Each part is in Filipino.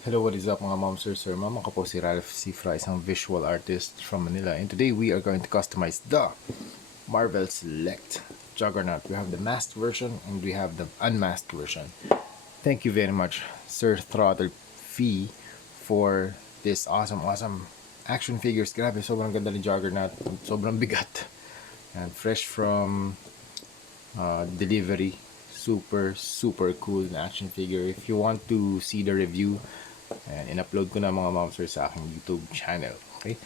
Hello, what is up mga mom, sir, ma'am? Ako po si Ralph Cifra, isang visual artist from Manila. And today we are going to customize the Marvel Select Juggernaut. We have the masked version and we have the unmasked version. Thank you very much, Sir Throttle Fee, for this awesome action figures. Grabe, sobrang ganda ni Juggernaut. Sobrang bigat. And fresh from delivery. Super cool na action figure. If you want to see the review, ayan, in-upload ko na mga momsers sa aking YouTube channel. Okay?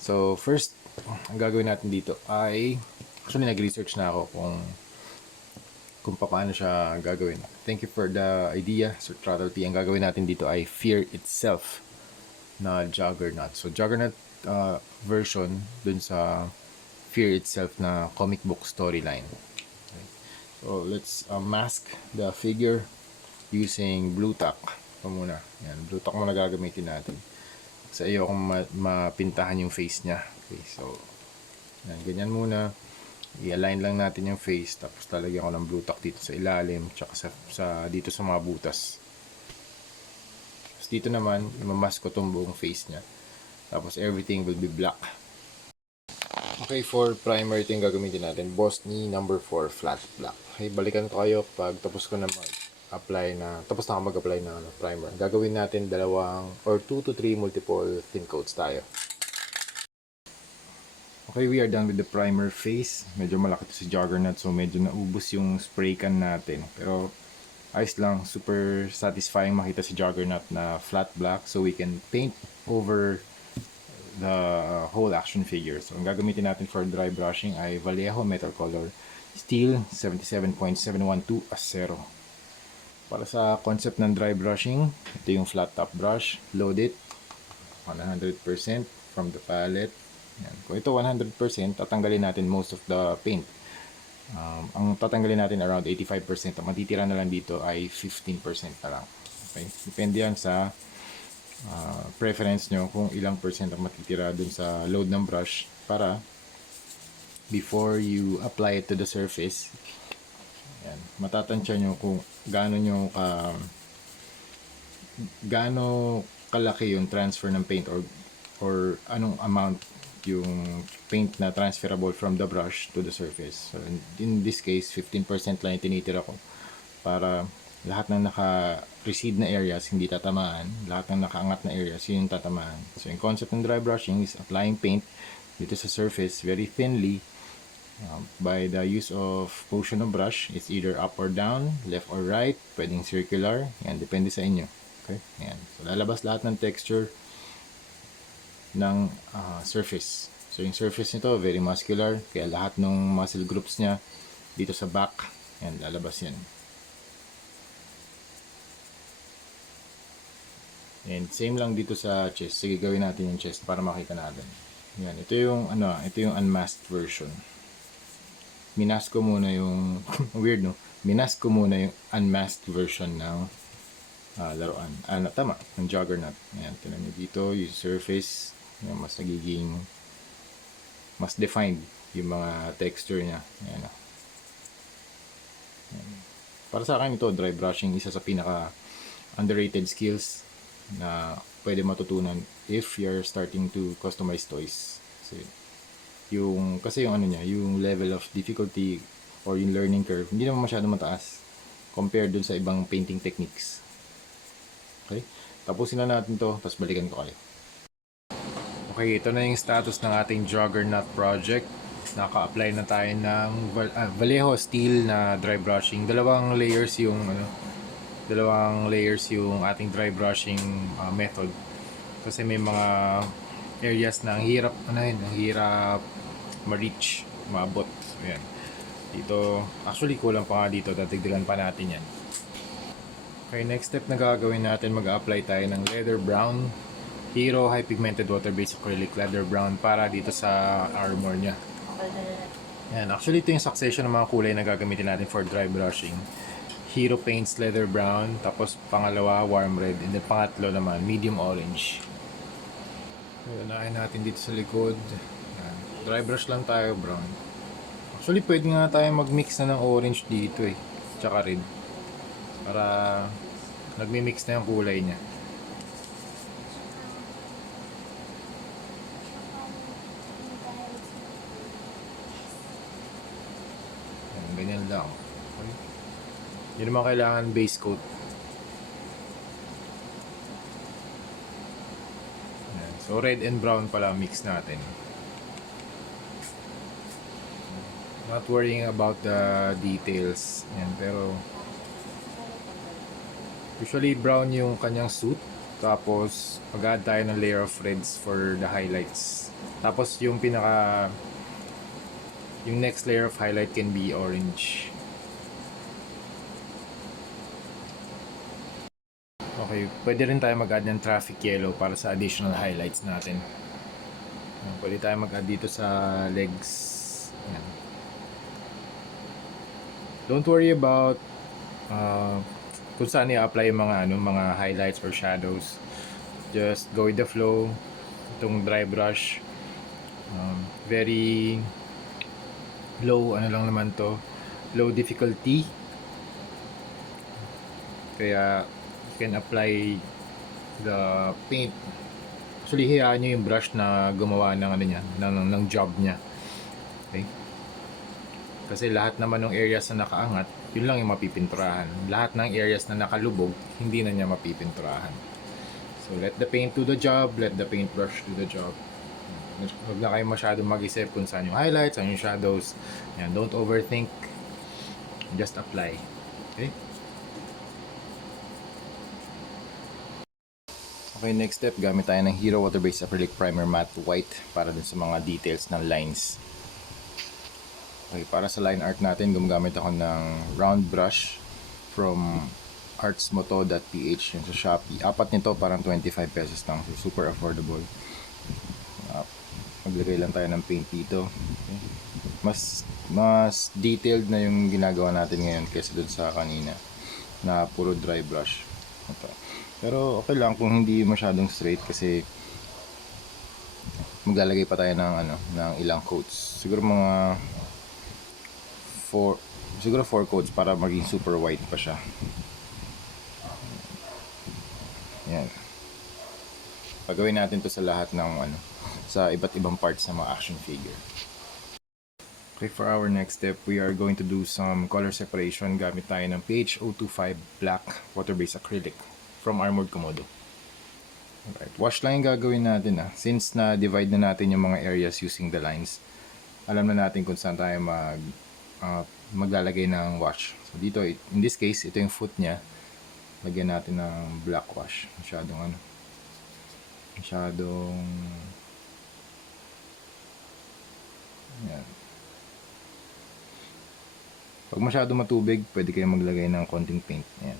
So, first, ang gagawin natin dito ay, actually nag-research na ako kung paano siya gagawin. Thank you for the idea, Sir Throttle P. Ang gagawin natin dito ay Fear Itself na Juggernaut. So, Juggernaut version dun sa Fear Itself na comic book storyline. Okay. So, let's mask the figure using blue tack. Ito muna. Yan, blue tack muna gagamitin natin. Sa iyo kung mapintahan yung face niya. Okay, so yan, ganyan muna. I-align lang natin yung face, tapos lalagyan ko ng blue tack dito sa ilalim, tsaka dito sa mga butas. Tapos dito naman, imamask ko tong buong face niya. Tapos everything will be black. Okay, for primer, ito yung gagamitin natin. Bossny number 4 flat black. Okay, balikan ko kayo pag tapos ko na mag-apply na, tapos na ako mag-apply na primer. Gagawin natin dalawang or 2 to 3 multiple thin coats tayo. Okay, we are done with the primer face. Medyo malaki to si Juggernaut, so medyo naubos yung spray can natin. Pero ayos lang, super satisfying makita si Juggernaut na flat black, so we can paint over the whole action figure. So, ang gagamitin natin for dry brushing ay Vallejo Metal Color Steel 77.712 Acero. Para sa concept ng dry brushing, ito yung flat top brush. Load it 100% from the palette. Yan. Kung ito 100%, tatanggalin natin most of the paint. Ang tatanggalin natin around 85%. Ang matitira na lang dito ay 15% na lang. Okay? Depende yan sa preference nyo kung ilang percent ang matitira dun sa load ng brush para before you apply it to the surface, yan, matatansya nyo kung gaano kalaki yung transfer ng paint or anong amount yung paint na transferable from the brush to the surface. So in this case, 15% lang yung tinitira ko para lahat ng naka-recede na areas hindi tatamaan, lahat ng nakaangat na areas yun yung tatamaan. So yung concept ng dry brushing is applying paint dito sa surface very thinly by the use of motion of brush. It's either up or down, left or right, pwedeng circular, yan, depende sa inyo. Okay, yan. So lalabas lahat ng texture ng surface. So yung surface nito very muscular, kaya lahat ng muscle groups niya dito sa back, yan, lalabas yan. And same lang dito sa chest. Sige, gawin natin yung chest para makita natin. Yan, ito yung unmasked version. Minask ko muna yung weird no. Minask ko muna yung unmasked version ng laruan. Tama, ng Juggernaut. Ayan, tingnan niyo dito, yung surface, yung mas defined yung mga texture niya. Ayan. Ayan. Para sa akin ito, dry brushing, isa sa pinaka underrated skills na pwede matutunan if you're starting to customize toys. Kasi yung level of difficulty or yung learning curve hindi naman masyado mataas compared dun sa ibang painting techniques. Okay? Tapusin na natin to, tapos balikan ko kayo. Okay, ito na yung status ng ating Juggernaut project. Naka-apply na tayo ng Vallejo Steel na dry brushing. Dalawang layers yung ating dry brushing method kasi may mga areas na ang hirap ma-reach, maabot. So, yan. Dito, actually kulang pa nga dito, dadagdagan pa natin yan. Okay, next step na gagawin natin, mag-apply tayo ng leather brown Hero High Pigmented Water-Based Acrylic Leather Brown para dito sa armor nya. Yan, actually ito yung succession ng mga kulay na gagamitin natin for dry brushing. Hero Paints Leather Brown, tapos pangalawa Warm Red, and then pangatlo naman Medium Orange. So, unahin natin dito sa likod. Yan. Dry brush lang tayo, brown. Actually pwede nga tayo mag-mix na ng orange dito tsaka red, para nagmi-mix na yung kulay niya. Hindi naman kailangan base coat. Ayan. So red and brown pala mix natin. Not worrying about the details. Ayan, pero usually brown yung kanyang suit. Tapos mag-add tayo ng layer of reds for the highlights. Tapos yung yung next layer of highlight can be orange. Okay, pwede rin tayo mag-add ng traffic yellow para sa additional highlights natin. Pwede tayo mag-add dito sa legs. Ayan. Don't worry about kung saan i-apply yung mga highlights or shadows. Just go with the flow. Itong dry brush, very low, lang naman to, low difficulty. Kaya you can apply the paint. Actually, hayaan nyo yung brush na gumawa ng ng job niya. Okay? Kasi lahat naman ng areas na nakaangat, yun lang yung mapipinturahan. Lahat ng areas na nakalubog, hindi na niya mapipinturahan. So let the paint do the job, let the paintbrush do the job. Huwag na kayo masyadong mag-isip kung saan yung highlights, saan yung shadows. Yan, don't overthink. Just apply. Okay? Okay, next step, gamit tayo ng Hero Water-Based Acrylic Primer Matte White para dun sa mga details ng lines. Okay, para sa line art natin, gumagamit ako ng round brush from artsmoto.ph yun sa Shopee. Apat nito, parang 25 pesos lang. So, super affordable. Maglagay lang tayo ng paint dito. Okay. Mas detailed na yung ginagawa natin ngayon kaysa dun sa kanina na puro dry brush. Ito. Pero okay lang kung hindi masyadong straight kasi maglalagay pa tayo ng ilang coats. Siguro mga 4 coats para maging super white pa siya. Yan. Pagawin natin to sa lahat ng sa iba't ibang parts ng mga action figure. Okay, for our next step, we are going to do some color separation gamit tayo ng PH025 Black Water-Based Acrylic from Armored Komodo. Alright, wash lang yung gagawin natin Since na-divide na natin yung mga areas using the lines, alam na natin kung saan tayo maglalagay ng wash. So dito, in this case, ito yung foot niya. Lagyan natin ng black wash. Masyadong yan. Pag masyado matubig, pwede kayong maglagay ng konting paint. Ayan.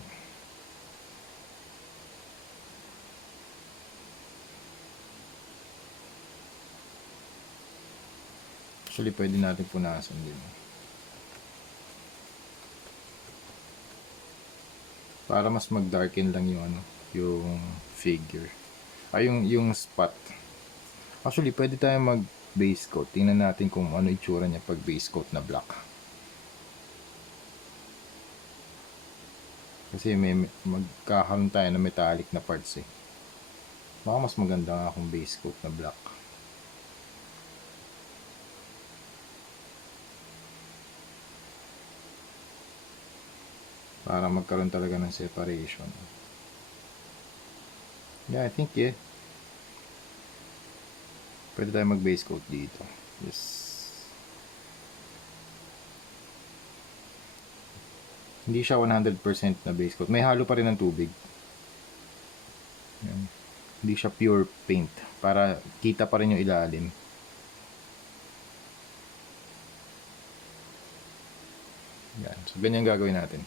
Actually, pwede natin punasan din. Para mas mag-darken lang yung figure. Yung spot. Actually, pwede tayong mag-base coat. Tingnan natin kung ano itsura niya pag base coat na black. Kasi magkakaroon tayo ng metallic na parts Baka mas maganda nga kung base coat na black. Para magkaroon talaga ng separation. Yeah, I think pwede tayo mag base coat dito. Yes. Hindi siya 100% na base coat. May halo pa rin ng tubig. Yan. Hindi siya pure paint. Para kita pa rin yung ilalim. Yan. So, ganyan gagawin natin.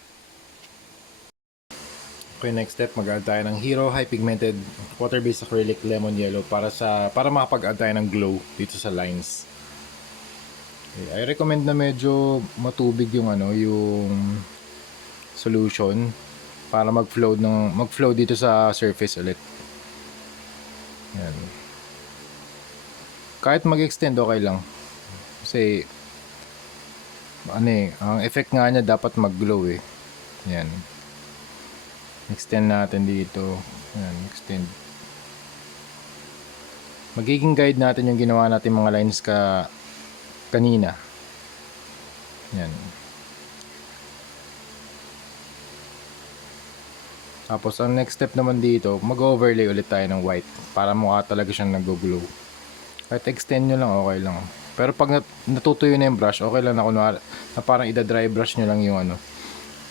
Okay, next step, mag-add tayo ng Hero High Pigmented Water-Based Acrylic Lemon Yellow para makapag-add tayo ng glow dito sa lines. Okay, I recommend na medyo matubig yung yung solution para mag-flow dito sa surface ulit. Yan. Kahit mag-extend okay lang. Kasi ang effect nga niya dapat mag-glow Yan. Extend natin dito. Yan, extend. Magiging guide natin yung ginawa natin mga lines kanina. Yan. Tapos ang next step naman dito, mag-overlay ulit tayo ng white para mukha talaga siyang nag-glow. Kahit extend nyo lang, okay lang. Pero pag natutuyo na yung brush, okay lang na kunwari na parang ida-dry brush nyo lang yung ano,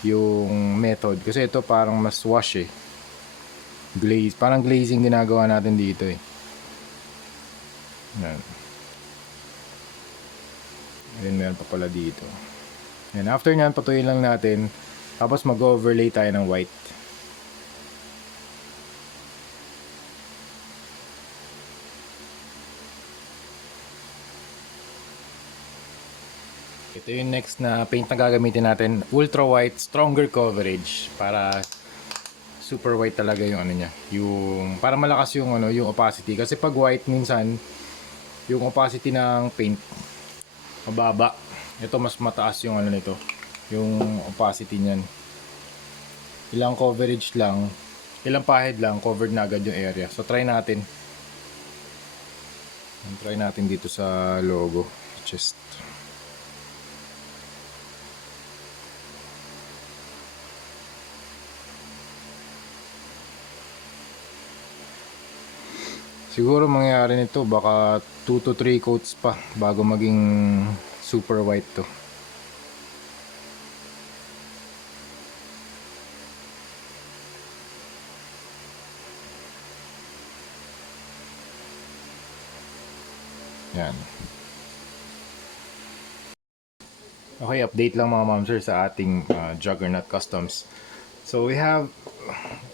yung method. Kasi ito parang mas wash eh. Glaze, parang glazing ginagawa natin dito eh. Yan. Ayun, meron pa pala dito. And after nyan, patuloy lang natin. Tapos mag-overlay tayo ng white. Ito yung next na paint na gagamitin natin. Ultra white, stronger coverage. Para super white talaga yung ano niya. Yung, para malakas yung, ano, yung opacity. Kasi pag white minsan, yung opacity ng paint, mababa. Ito mas mataas yung ano nito. Yung opacity niyan. Ilang coverage lang, ilang pahid lang, covered na agad yung area. So try natin. Try natin dito sa logo. Chest. Siguro mangyayari nito baka 2 to 3 coats pa bago maging super white to. Yan. Okay, update lang mga ma'am sir sa ating Juggernaut Customs. So we have,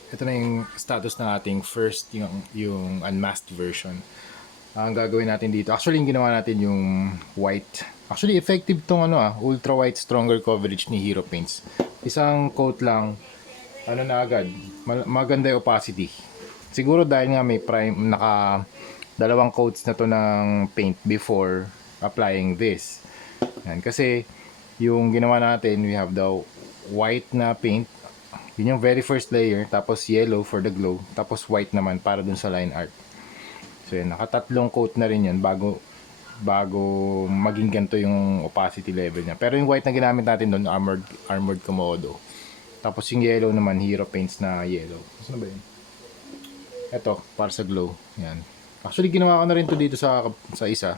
ito na yung status ng ating first, yung unmasked version. Ang gagawin natin dito, actually yung ginawa natin yung white. Actually effective tong ano ultra white stronger coverage ni Hero Paints. Isang coat lang, ano na agad, maganda yung opacity. Siguro dahil nga may prime, dalawang coats na to ng paint before applying this. Yan, kasi yung ginawa natin, we have the white na paint, yun yung very first layer, tapos yellow for the glow, tapos white naman para dun sa line art. So yun, nakatatlong coat na rin yun bago maging ganito yung opacity level niya. Pero yung white na ginamit natin doon, armored Komodo. Tapos yung yellow naman, Hero Paints na yellow. Saan ba yun? Ito, para sa glow. Yan. Actually, ginawa ko na rin to dito sa isa.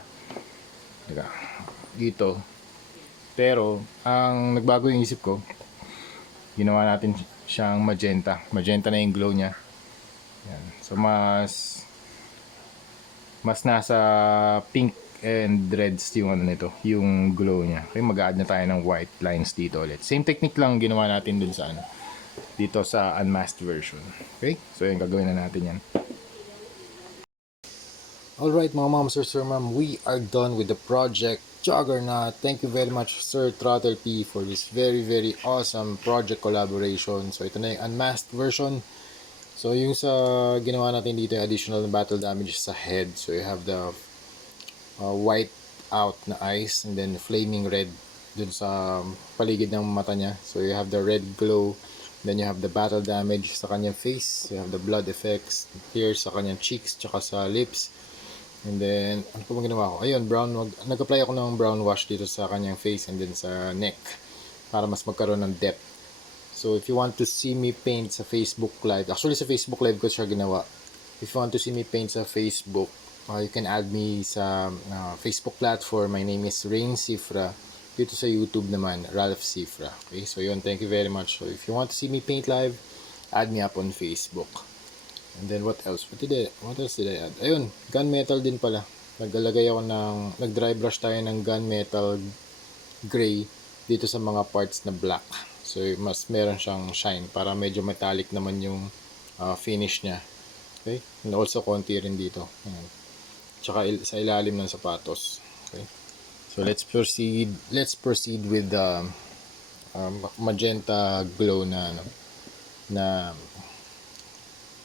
Teka, dito. Pero, ang nagbago yung isip ko, ginawa natin siyang magenta. Magenta na yung glow niya. Yan. So, mas nasa pink and reds yung ano nito, yung glow niya. Okay, mag-add na tayo ng white lines dito ulit. Same technique lang ginawa natin dun sa ano, dito sa unmasked version. Okay? So, yun, gagawin na natin yan. Alright mga ma'am, sir ma'am, we are done with the project Juggernaut. Thank you very much Sir Throttle P for this very very awesome project collaboration. So ito na yung unmasked version. So yung sa ginawa natin dito yung additional battle damage sa head. So you have the white out na eyes and then flaming red dun sa paligid ng mata niya. So you have the red glow, then you have the battle damage sa kanyang face, you have the blood effects here sa kanyang cheeks tsaka sa lips. And then, ano pa bang ginawa ko? Ayun, nag-apply ako ng brown wash dito sa kanyang face and then sa neck para mas magkaroon ng depth. So, if you want to see me paint sa Facebook Live, actually sa Facebook Live ko siya ginawa. If you want to see me paint sa Facebook, you can add me sa Facebook platform. My name is Rain Cifra. Dito sa YouTube naman, Ralph Cifra. Okay, so yun, thank you very much. So, if you want to see me paint live, add me up on Facebook. And then what else? What else did I add? Ayun, gunmetal din pala. Naglalagay ako nag-dry brush tayo ng gunmetal gray dito sa mga parts na black. So, mas meron siyang shine para medyo metallic naman yung finish niya. Okay? And also, konti rin dito. Ayan. Tsaka sa ilalim ng sapatos. Okay? So, let's proceed with the magenta glow na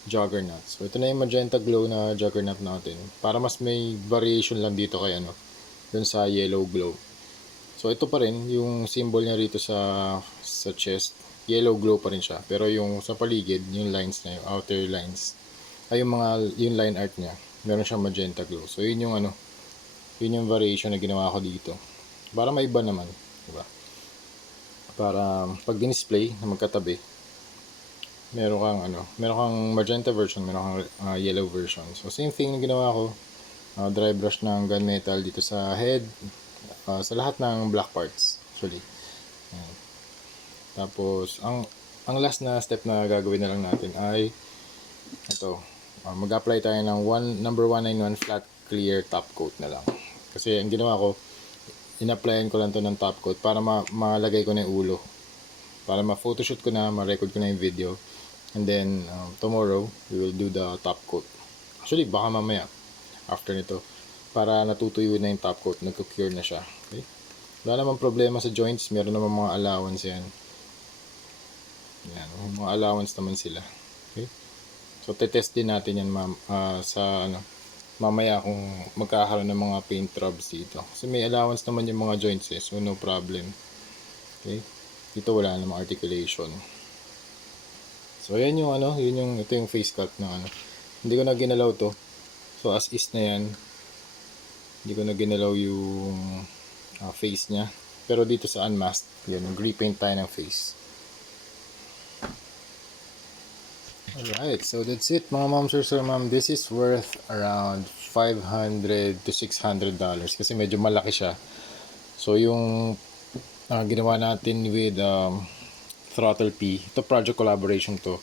Juggernaut. So, ito na yung magenta glow na Juggernaut natin. Para mas may variation lang dito kay dun sa yellow glow. So, ito pa rin, yung symbol niya rito sa chest. Yellow glow pa rin siya. Pero yung sa paligid, yung lines na yung outer lines, ay yung line art niya, meron siyang magenta glow. So, yun yung variation na ginawa ko dito. Para may iba naman. Diba? Para pag din-display na magkatabi, meron kang magenta version, meron kang yellow version. So same thing na ginawa ko. Dry brush ng gunmetal dito sa head, sa lahat ng black parts actually. Ayan. Tapos ang last na step na gagawin na lang natin ay ito. Mag-apply tayo ng number 191 flat clear top coat na lang. Kasi ang ginawa ko, in-applyan ko lang to ng top coat para malagay ko na yung ulo. Para ma-photoshoot ko na, ma-record ko na yung video. And then, tomorrow, we will do the top coat. Actually, baka mamaya, after nito, para natutuyo na yung top coat, nagko-cure na siya. Okay? Wala namang problema sa joints, meron namang mga allowance yan. Yan, mga allowance naman sila. Okay? So, tetest din natin yan sa mamaya kung magkakaroon ng mga paint rubs dito. Kasi may allowance naman yung mga joints so no problem. Okay? Dito wala namang articulation. So, ayan yung ito yung face cut ng Hindi ko na ginalaw to. So, as is na yan. Hindi ko na ginalaw yung face niya. Pero dito sa unmasked, yan, repaint tayo ng face. Alright, so that's it mga moms or sir ma'am. This is worth around $500 to $600 kasi medyo malaki siya. So yung ginawa natin with Throttle P, ito project collaboration to.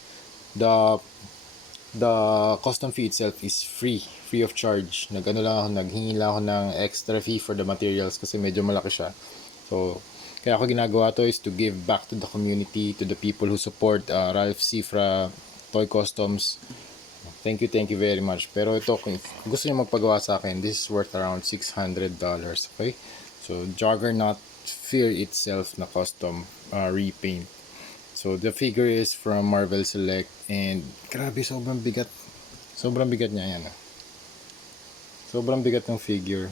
The custom fee itself is free of charge. Naghingi lang ako ng extra fee for the materials kasi medyo malaki siya. So kaya ako ginagawa to is to give back to the community, to the people who support Ralph Cifra Toy Customs. Thank you very much. Pero ito, kung gusto niyo magpagawa sa akin, this is worth around $600. Okay? So, Juggernaut Fear itself na custom repaint. So, the figure is from Marvel Select. And, grabe, sobrang bigat. Sobrang bigat niya. Yan. Sobrang bigat ng figure.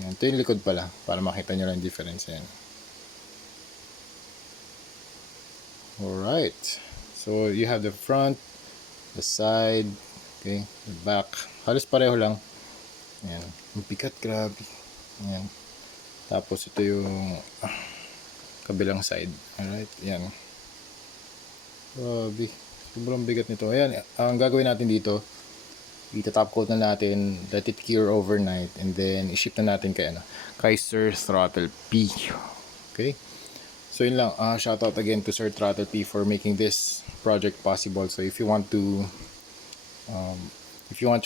Yan. Ito yung likod pala. Para makita nyo lang yung difference. Yan. Alright. So, you have the front, the side, okay, the back. Halos pareho lang. Ayan. Ang bigat, grabe. Ayan. Tapos, ito yung kabilang side. Alright, ayan. Grabe. Sobrang bigat nito. Ayan, ang gagawin natin dito, ita-top coat na natin, let it cure overnight, and then, i-ship na natin kay Sir Throttle P. Okay? So yun lang, shout out again to Sir Throttle P for making this project possible. So if you want your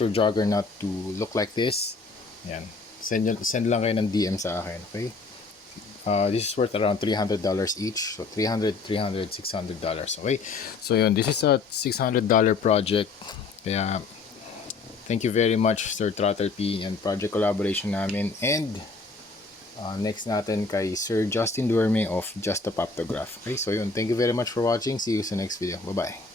Juggernaut to look like this, yan, send lang kayo ng DM sa akin, okay? This is worth around $300 each, so $300, $600, okay? So yun, this is a $600 project, kaya thank you very much Sir Throttle P and project collaboration namin, and next natin kay Sir Justin Duerme of Just a Poptograph. Okay, so yun. Thank you very much for watching. See you sa next video. Bye-bye.